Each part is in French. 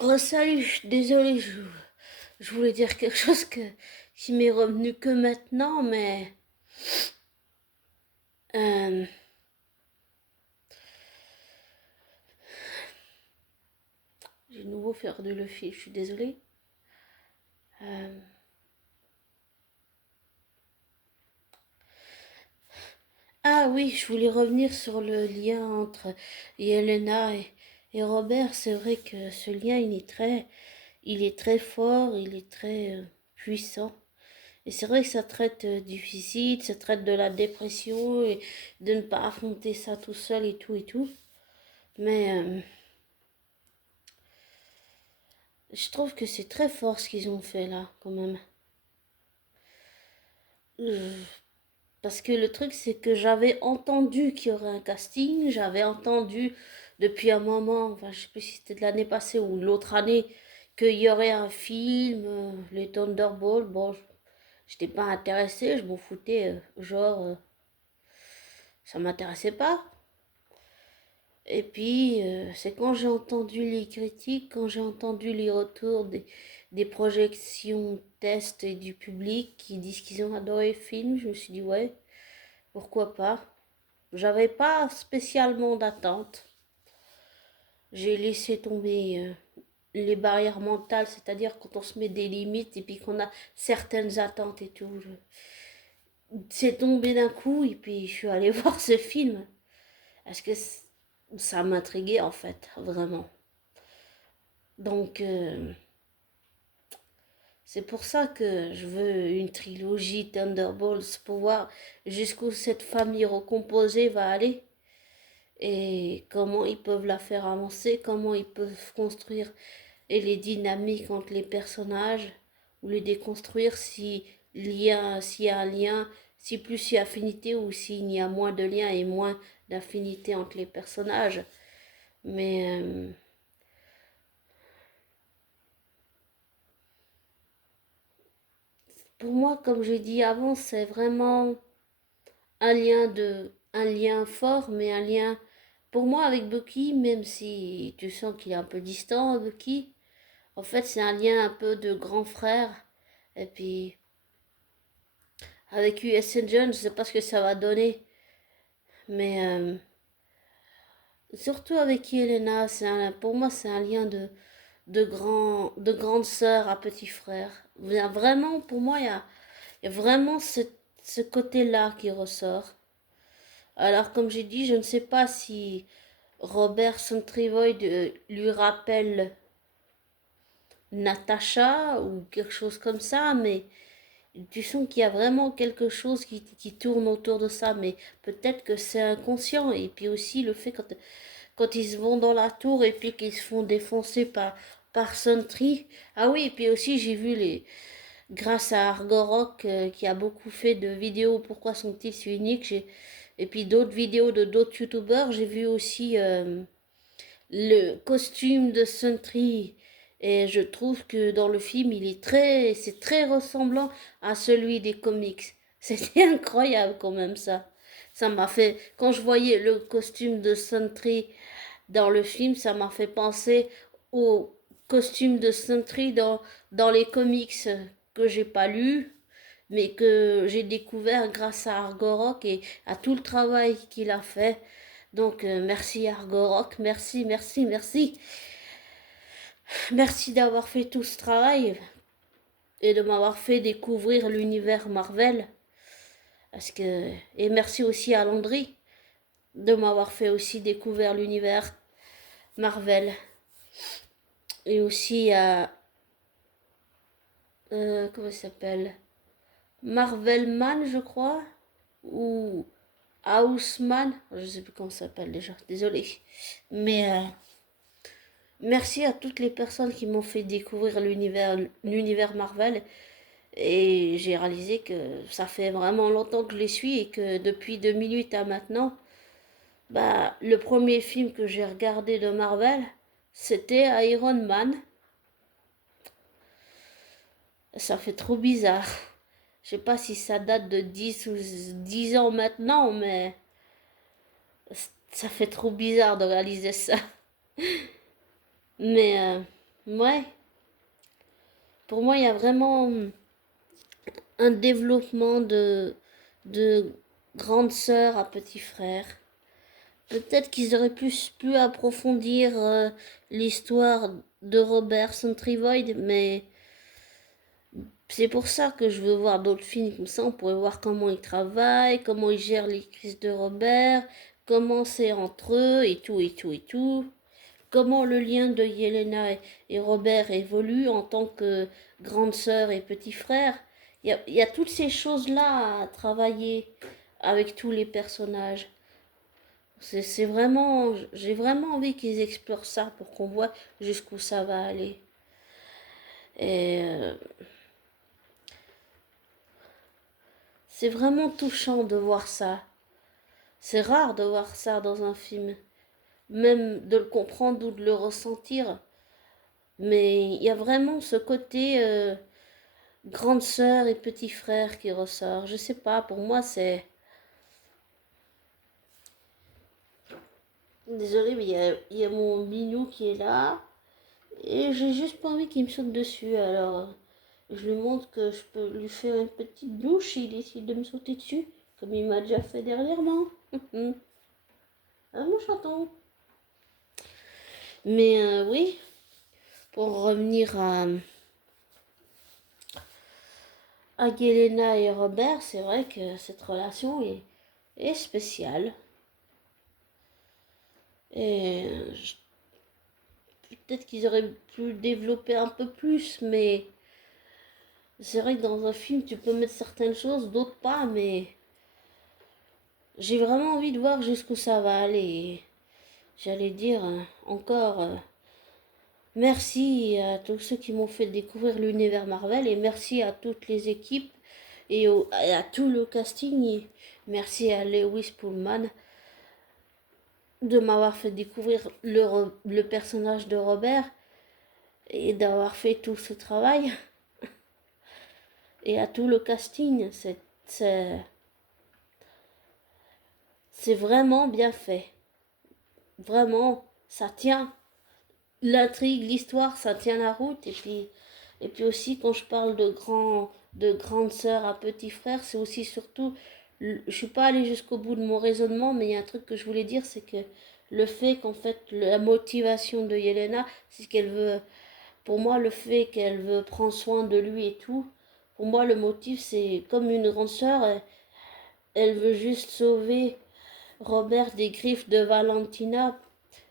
Oh salut, désolé, je voulais dire quelque chose qui m'est revenu que maintenant, mais euh, j'ai de nouveau perdu le fil, je suis désolée. Euh, ah oui, je voulais revenir sur le lien entre Yelena et Robert. C'est vrai que ce lien, il est très fort, il est très puissant. Et c'est vrai que ça traite du suicide, ça traite de la dépression et de ne pas affronter ça tout seul et tout et tout. Mais je trouve que c'est très fort ce qu'ils ont fait là, quand même. Euh, Parce que le truc, c'est que j'avais entendu qu'il y aurait un casting, j'avais entendu depuis un moment, enfin, je sais plus si c'était de l'année passée ou de l'autre année, qu'il y aurait un film, les Thunderbolts. Bon, j'étais pas intéressée, je m'en foutais, ça m'intéressait pas. Et puis, c'est quand j'ai entendu les critiques, quand j'ai entendu les retours des projections tests et du public qui disent qu'ils ont adoré le film, je me suis dit, ouais, pourquoi pas. J'avais pas spécialement d'attente. J'ai laissé tomber les barrières mentales, c'est-à-dire quand on se met des limites et puis qu'on a certaines attentes et tout. C'est tombé d'un coup et puis je suis allée voir ce film. Parce que ça m'intriguait en fait, vraiment. Donc, c'est pour ça que je veux une trilogie Thunderbolts pour voir jusqu'où cette famille recomposée va aller et comment ils peuvent la faire avancer, comment ils peuvent construire et les dynamiques entre les personnages ou les déconstruire si s'il y a un lien, si plus il y a affinité ou s'il y a moins de lien et moins d'affinité entre les personnages. Mais pour moi, comme j'ai dit avant, c'est vraiment un lien fort, mais un lien pour moi avec Bucky, même si tu sens qu'il est un peu distant, Bucky, en fait c'est un lien un peu de grand frère. Et puis avec US Agent, je sais pas ce que ça va donner, mais surtout avec Yelena, pour moi c'est un lien de grande sœur à petit frère. Vraiment, pour moi, il y a vraiment ce côté-là qui ressort. Alors, comme j'ai dit, je ne sais pas si Robert Centrivoid lui rappelle Natacha ou quelque chose comme ça, mais tu sens qu'il y a vraiment quelque chose qui tourne autour de ça, mais peut-être que c'est inconscient. Et puis aussi le fait quand ils se vont dans la tour et puis qu'ils se font défoncer par Sentry. Ah oui, et puis aussi j'ai vu grâce à Argorok qui a beaucoup fait de vidéos pourquoi sont-ils si uniques, et puis d'autres vidéos de d'autres youtubeurs, j'ai vu aussi le costume de Sentry et je trouve que dans le film c'est très ressemblant à celui des comics. C'était incroyable quand même ça. Ça m'a fait, quand je voyais le costume de Sentry dans le film, ça m'a fait penser au costume de Sentry dans les comics que j'ai pas lus, mais que j'ai découvert grâce à Argorok et à tout le travail qu'il a fait. Donc merci Argorok, merci, merci, merci. Merci d'avoir fait tout ce travail et de m'avoir fait découvrir l'univers Marvel. Et merci aussi à Landry de m'avoir fait aussi découvrir l'univers Marvel. Et aussi à comment il s'appelle, Marvelman, je crois, ou Houseman, je sais plus comment ça s'appelle déjà, désolé. Mais merci à toutes les personnes qui m'ont fait découvrir l'univers Marvel. Et j'ai réalisé que ça fait vraiment longtemps que je les suis et que depuis 2008 à maintenant, bah, le premier film que j'ai regardé de Marvel, c'était Iron Man. Ça fait trop bizarre. Je sais pas si ça date de 10 ou 10 ans maintenant, mais ça fait trop bizarre de réaliser ça. Mais ouais, pour moi, il y a vraiment un développement de grande sœur à petit frère. Peut-être qu'ils auraient pu approfondir l'histoire de Robert Centrivoid, mais c'est pour ça que je veux voir d'autres films comme ça. On pourrait voir comment ils travaillent, comment ils gèrent les crises de Robert, comment c'est entre eux et tout et tout et tout. Comment le lien de Yelena et Robert évolue en tant que grande sœur et petit frère. Il y a toutes ces choses-là à travailler avec tous les personnages. C'est vraiment, j'ai vraiment envie qu'ils explorent ça pour qu'on voit jusqu'où ça va aller. Et c'est vraiment touchant de voir ça. C'est rare de voir ça dans un film, même de le comprendre ou de le ressentir. Mais il y a vraiment ce côté grande sœur et petit frère qui ressort. Je sais pas, pour moi c'est... Désolée, mais il y a mon minou qui est là. Et j'ai juste pas envie qu'il me saute dessus. Alors je lui montre que je peux lui faire une petite douche s'il décide de me sauter dessus. Comme il m'a déjà fait dernièrement. Ah mon chaton. Mais oui, pour revenir à Yelena et Robert, c'est vrai que cette relation est spéciale. Et peut-être qu'ils auraient pu le développer un peu plus, mais c'est vrai que dans un film, tu peux mettre certaines choses, d'autres pas, mais j'ai vraiment envie de voir jusqu'où ça va aller. J'allais dire encore merci à tous ceux qui m'ont fait découvrir l'univers Marvel et merci à toutes les équipes et à tout le casting. Et merci à Lewis Pullman de m'avoir fait découvrir le personnage de Robert et d'avoir fait tout ce travail. Et à tout le casting, c'est vraiment bien fait. Vraiment, ça tient. L'intrigue, l'histoire, ça tient la route. Et puis aussi, quand je parle de grande sœur à petit frère, c'est aussi surtout, je suis pas allée jusqu'au bout de mon raisonnement, mais il y a un truc que je voulais dire, c'est que le fait qu'en fait, la motivation de Yelena, c'est qu'elle veut, pour moi, le fait qu'elle veut prendre soin de lui et tout, pour moi, le motif, c'est comme une grande sœur, elle veut juste sauver Robert des griffes de Valentina.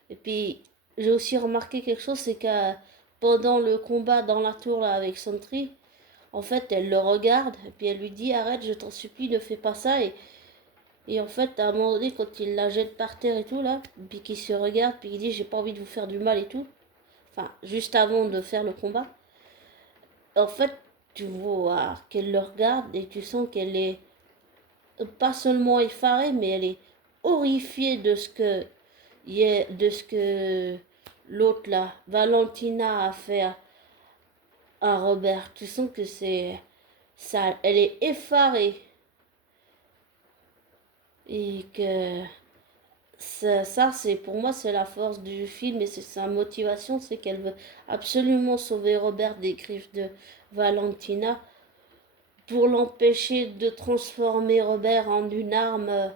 Et puis, j'ai aussi remarqué quelque chose, c'est que pendant le combat dans la tour là avec Sentry, en fait, elle le regarde, et puis elle lui dit arrête, je t'en supplie, ne fais pas ça. Et en fait, à un moment donné, quand il la jette par terre et tout, là, puis qu'il se regarde, puis il dit j'ai pas envie de vous faire du mal et tout, enfin, juste avant de faire le combat, en fait, tu vois qu'elle le regarde et tu sens qu'elle est pas seulement effarée, mais elle est horrifiée de ce que l'autre là, Valentina, a fait à Robert. Tu sens que c'est ça, elle est effarée et que ça c'est pour moi c'est la force du film et c'est sa motivation, c'est qu'elle veut absolument sauver Robert des griffes de Valentina pour l'empêcher de transformer Robert en une arme,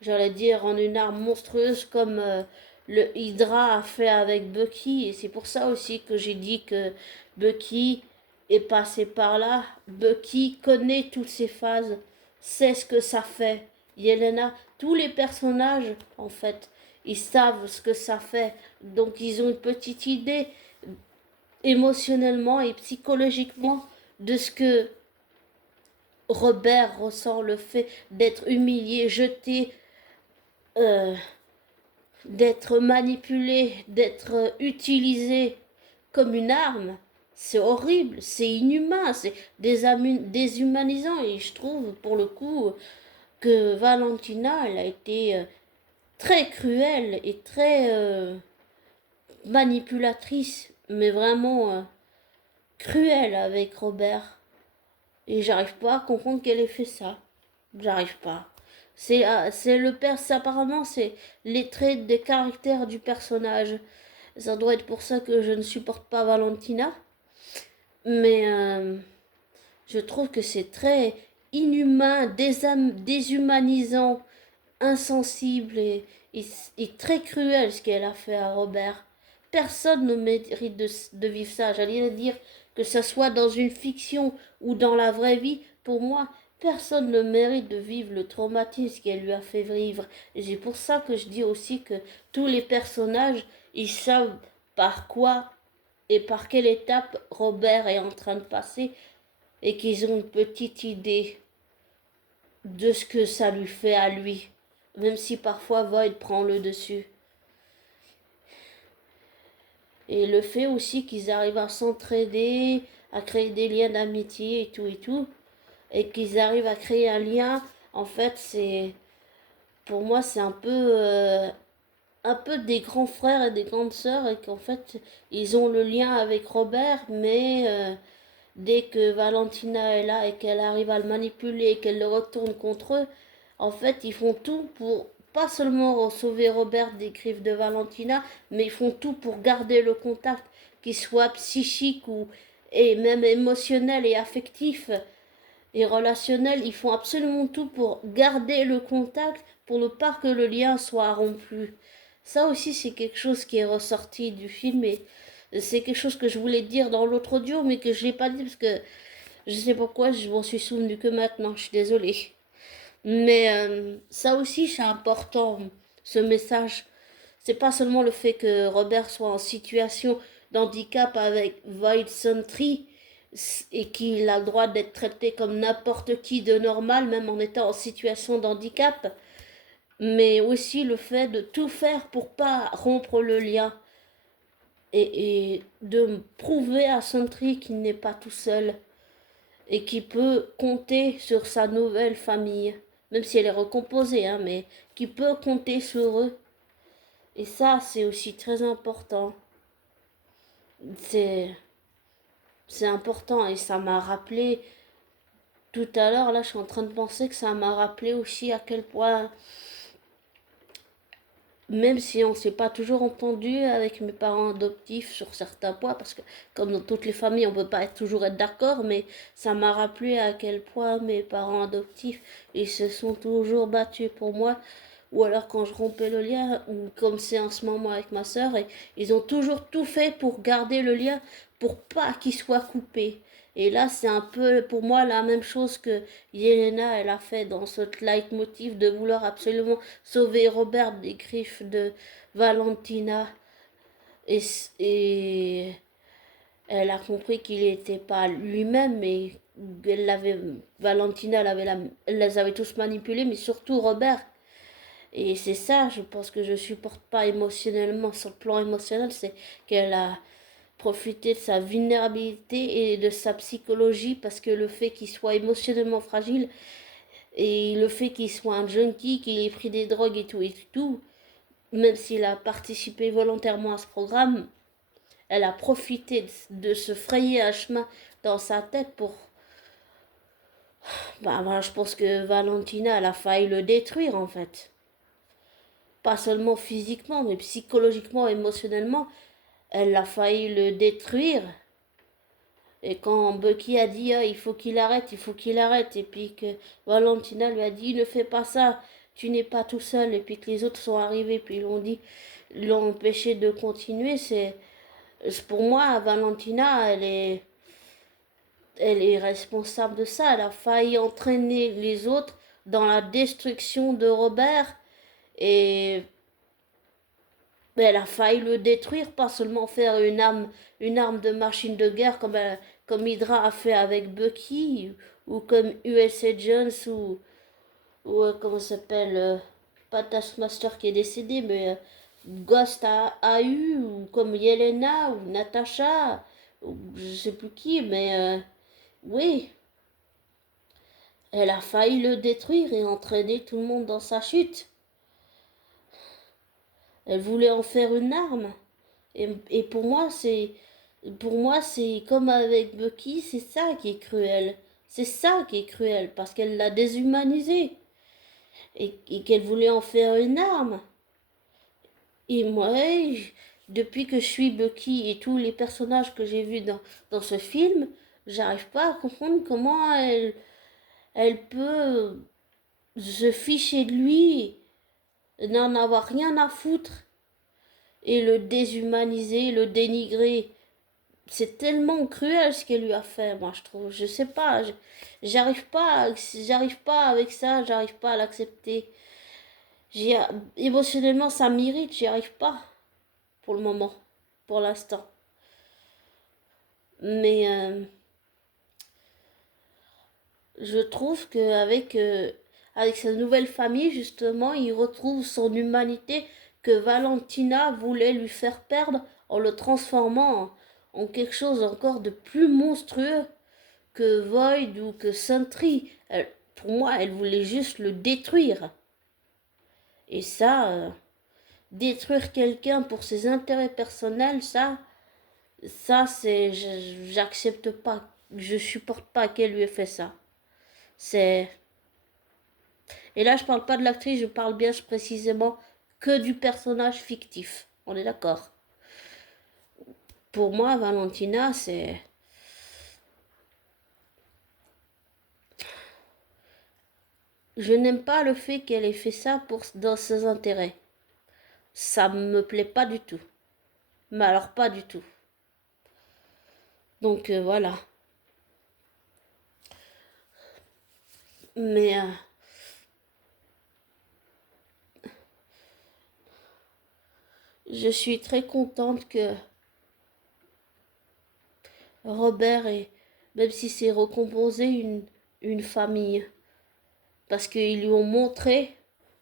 j'allais dire en une arme monstrueuse comme le Hydra a fait avec Bucky. Et c'est pour ça aussi que j'ai dit que Bucky est passé par là. Bucky connaît toutes ces phases, sait ce que ça fait. Yelena, tous les personnages, en fait, ils savent ce que ça fait. Donc ils ont une petite idée émotionnellement et psychologiquement de ce que Robert ressent, le fait d'être humilié, jeté, euh, d'être manipulé, d'être utilisé comme une arme. C'est horrible, c'est inhumain, c'est déshumanisant. Et je trouve pour le coup que Valentina, elle a été très cruelle et très manipulatrice, mais vraiment cruelle avec Robert. Et j'arrive pas à comprendre qu'elle ait fait ça. J'arrive pas. C'est le père, apparemment c'est les traits des caractères du personnage. Ça doit être pour ça que je ne supporte pas Valentina. Mais je trouve que c'est très inhumain, déshumanisant, insensible et très cruel ce qu'elle a fait à Robert. Personne ne mérite de vivre ça. J'allais dire que ce soit dans une fiction ou dans la vraie vie, pour moi, personne ne mérite de vivre le traumatisme qu'elle lui a fait vivre. Et c'est pour ça que je dis aussi que tous les personnages, ils savent par quoi et par quelle étape Robert est en train de passer et qu'ils ont une petite idée de ce que ça lui fait à lui, même si parfois Void prend le dessus. Et le fait aussi qu'ils arrivent à s'entraider, à créer des liens d'amitié et tout, et qu'ils arrivent à créer un lien, en fait, c'est, pour moi, c'est un peu des grands frères et des grandes sœurs, et qu'en fait, ils ont le lien avec Robert, mais dès que Valentina est là et qu'elle arrive à le manipuler et qu'elle le retourne contre eux, en fait, ils font tout pour pas seulement sauver Robert des griffes de Valentina, mais ils font tout pour garder le contact, qu'il soit psychique ou et même émotionnel et affectif et relationnel. Ils font absolument tout pour garder le contact, pour ne pas que le lien soit rompu. Ça aussi, c'est quelque chose qui est ressorti du film et c'est quelque chose que je voulais dire dans l'autre audio, mais que je l'ai pas dit parce que je sais pourquoi, je m'en suis souvenu que maintenant, je suis désolée. Mais ça aussi, c'est important, ce message. C'est pas seulement le fait que Robert soit en situation d'handicap avec Void Sentry et qu'il a le droit d'être traité comme n'importe qui de normal, même en étant en situation d'handicap, mais aussi le fait de tout faire pour pas rompre le lien et de prouver à Sentry qu'il n'est pas tout seul et qu'il peut compter sur sa nouvelle famille, même si elle est recomposée, hein, mais qu'il peut compter sur eux. Et ça, c'est aussi très important. C'est, c'est important et ça m'a rappelé tout à l'heure, là, je suis en train de penser que ça m'a rappelé aussi à quel point, même si on ne s'est pas toujours entendu avec mes parents adoptifs sur certains points, parce que comme dans toutes les familles, on ne peut pas toujours être d'accord, mais ça m'a rappelé à quel point mes parents adoptifs, ils se sont toujours battus pour moi, ou alors quand je rompais le lien, ou comme c'est en ce moment avec ma soeur, et ils ont toujours tout fait pour garder le lien, pour pas qu'il soit coupé. Et là, c'est un peu pour moi la même chose que Yelena, elle a fait dans ce leitmotiv de vouloir absolument sauver Robert des griffes de Valentina. Et, et elle a compris qu'il n'était pas lui-même, mais Valentina, elle les avait tous manipulés, mais surtout Robert. Et c'est ça, je pense que je supporte pas émotionnellement, sur le plan émotionnel, c'est qu'elle a profité de sa vulnérabilité et de sa psychologie parce que le fait qu'il soit émotionnellement fragile et le fait qu'il soit un junkie, qu'il ait pris des drogues et tout, même s'il a participé volontairement à ce programme, elle a profité de se frayer un chemin dans sa tête pour... Bah, voilà, je pense que Valentina, elle a failli le détruire en fait. Pas seulement physiquement, mais psychologiquement, émotionnellement, elle a failli le détruire. Et quand Bucky a dit, ah, il faut qu'il arrête, il faut qu'il arrête, et puis que Valentina lui a dit, ne fais pas ça, tu n'es pas tout seul, et puis que les autres sont arrivés, puis l'ont empêché de continuer, pour moi, Valentina, elle est responsable de ça, elle a failli entraîner les autres dans la destruction de Robert, et elle a failli le détruire, pas seulement faire une arme de machine de guerre comme Hydra a fait avec Bucky, ou comme USA Jones, ou comment ça s'appelle, pas Taskmaster qui est décédé, mais Ghost a eu, ou comme Yelena, ou Natasha, ou je sais plus qui, mais oui, elle a failli le détruire et entraîner tout le monde dans sa chute. Elle voulait en faire une arme. Et pour moi, c'est comme avec Bucky, c'est ça qui est cruel. C'est ça qui est cruel, parce qu'elle l'a déshumanisé. Et qu'elle voulait en faire une arme. Et moi, depuis que je suis Bucky et tous les personnages que j'ai vus dans ce film, j'arrive pas à comprendre comment elle peut se ficher de lui, n'en avoir rien à foutre et le déshumaniser, le dénigrer. C'est tellement cruel ce qu'elle lui a fait, moi je trouve. Je sais pas, j'arrive pas avec ça, j'arrive pas à l'accepter. J'ai, émotionnellement, ça m'irrite, j'y arrive pas pour le moment, pour l'instant. Mais je trouve qu'avec avec sa nouvelle famille, justement, il retrouve son humanité que Valentina voulait lui faire perdre en le transformant en quelque chose encore de plus monstrueux que Void ou que Sentry. Pour moi, elle voulait juste le détruire. Et ça, détruire quelqu'un pour ses intérêts personnels, ça c'est, j'accepte pas, je supporte pas qu'elle lui ait fait ça. C'est, et là je parle pas de l'actrice, je parle bien précisément que du personnage fictif. On est d'accord. Pour moi, Valentina, c'est, je n'aime pas le fait qu'elle ait fait ça dans ses intérêts. Ça me plaît pas du tout. Mais alors pas du tout. Donc voilà. Mais je suis très contente que Robert ait, même si c'est recomposé, une famille. Parce qu'ils lui ont montré,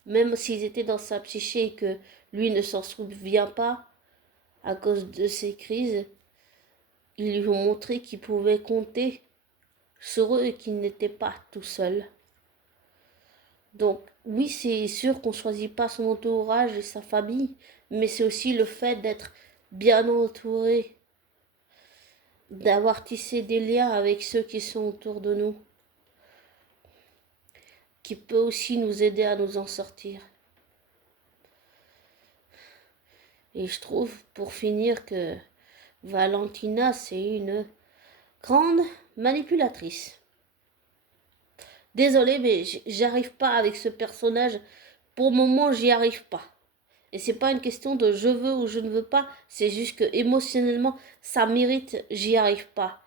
même s'ils étaient dans sa psyché et que lui ne s'en souvient pas à cause de ses crises, ils lui ont montré qu'il pouvait compter sur eux et qu'il n'était pas tout seul. Donc oui, c'est sûr qu'on ne choisit pas son entourage et sa famille, mais c'est aussi le fait d'être bien entouré, d'avoir tissé des liens avec ceux qui sont autour de nous, qui peut aussi nous aider à nous en sortir. Et je trouve, pour finir, que Valentina, c'est une grande manipulatrice. Désolée, mais j'arrive pas avec ce personnage. Pour le moment, j'y arrive pas. Et c'est pas une question de je veux ou je ne veux pas, c'est juste que émotionnellement, ça mérite, j'y arrive pas.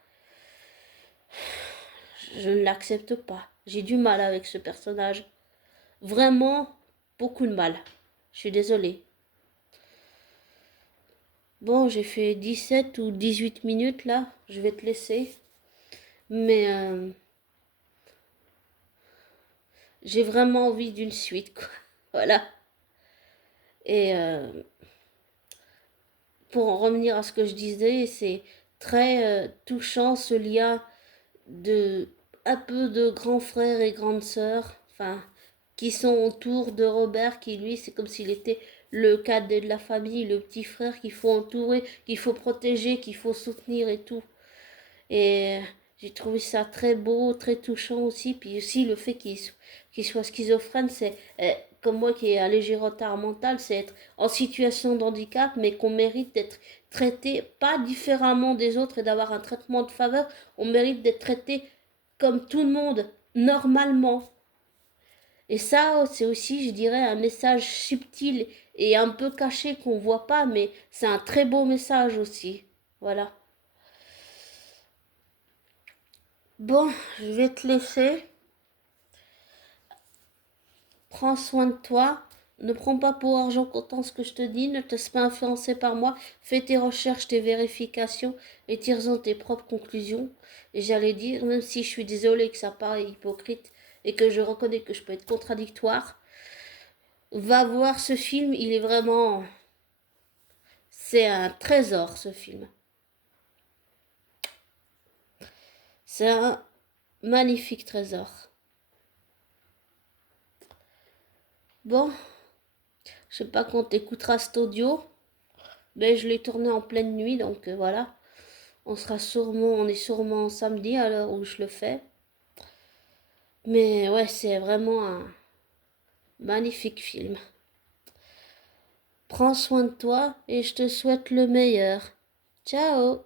Je ne l'accepte pas. J'ai du mal avec ce personnage. Vraiment, beaucoup de mal. Je suis désolée. Bon, j'ai fait 17 ou 18 minutes là, je vais te laisser. Mais j'ai vraiment envie d'une suite, quoi. Voilà. Et pour en revenir à ce que je disais, c'est très touchant ce lien de un peu de grands frères et grandes sœurs, enfin, qui sont autour de Robert, qui lui, c'est comme s'il était le cadet de la famille, le petit frère qu'il faut entourer, qu'il faut protéger, qu'il faut soutenir et tout. Et j'ai trouvé ça très beau, très touchant aussi. Puis aussi le fait qu'il soit schizophrène, c'est comme moi qui ai un léger retard mental, c'est être en situation de handicap, mais qu'on mérite d'être traité pas différemment des autres et d'avoir un traitement de faveur. On mérite d'être traité comme tout le monde, normalement. Et ça, c'est aussi, je dirais, un message subtil et un peu caché qu'on voit pas, mais c'est un très beau message aussi. Voilà. Bon, je vais te laisser. Prends soin de toi. Ne prends pas pour argent comptant ce que je te dis. Ne te laisse pas influencer par moi. Fais tes recherches, tes vérifications et tire-en tes propres conclusions. Et j'allais dire, même si je suis désolée que ça paraît hypocrite et que je reconnais que je peux être contradictoire, va voir ce film. Il est vraiment... C'est un trésor, ce film. C'est un magnifique trésor. Bon, je sais pas quand t'écouteras cet audio, mais je l'ai tourné en pleine nuit, donc voilà. On est sûrement samedi à l'heure où je le fais. Mais ouais, c'est vraiment un magnifique film. Prends soin de toi et je te souhaite le meilleur. Ciao!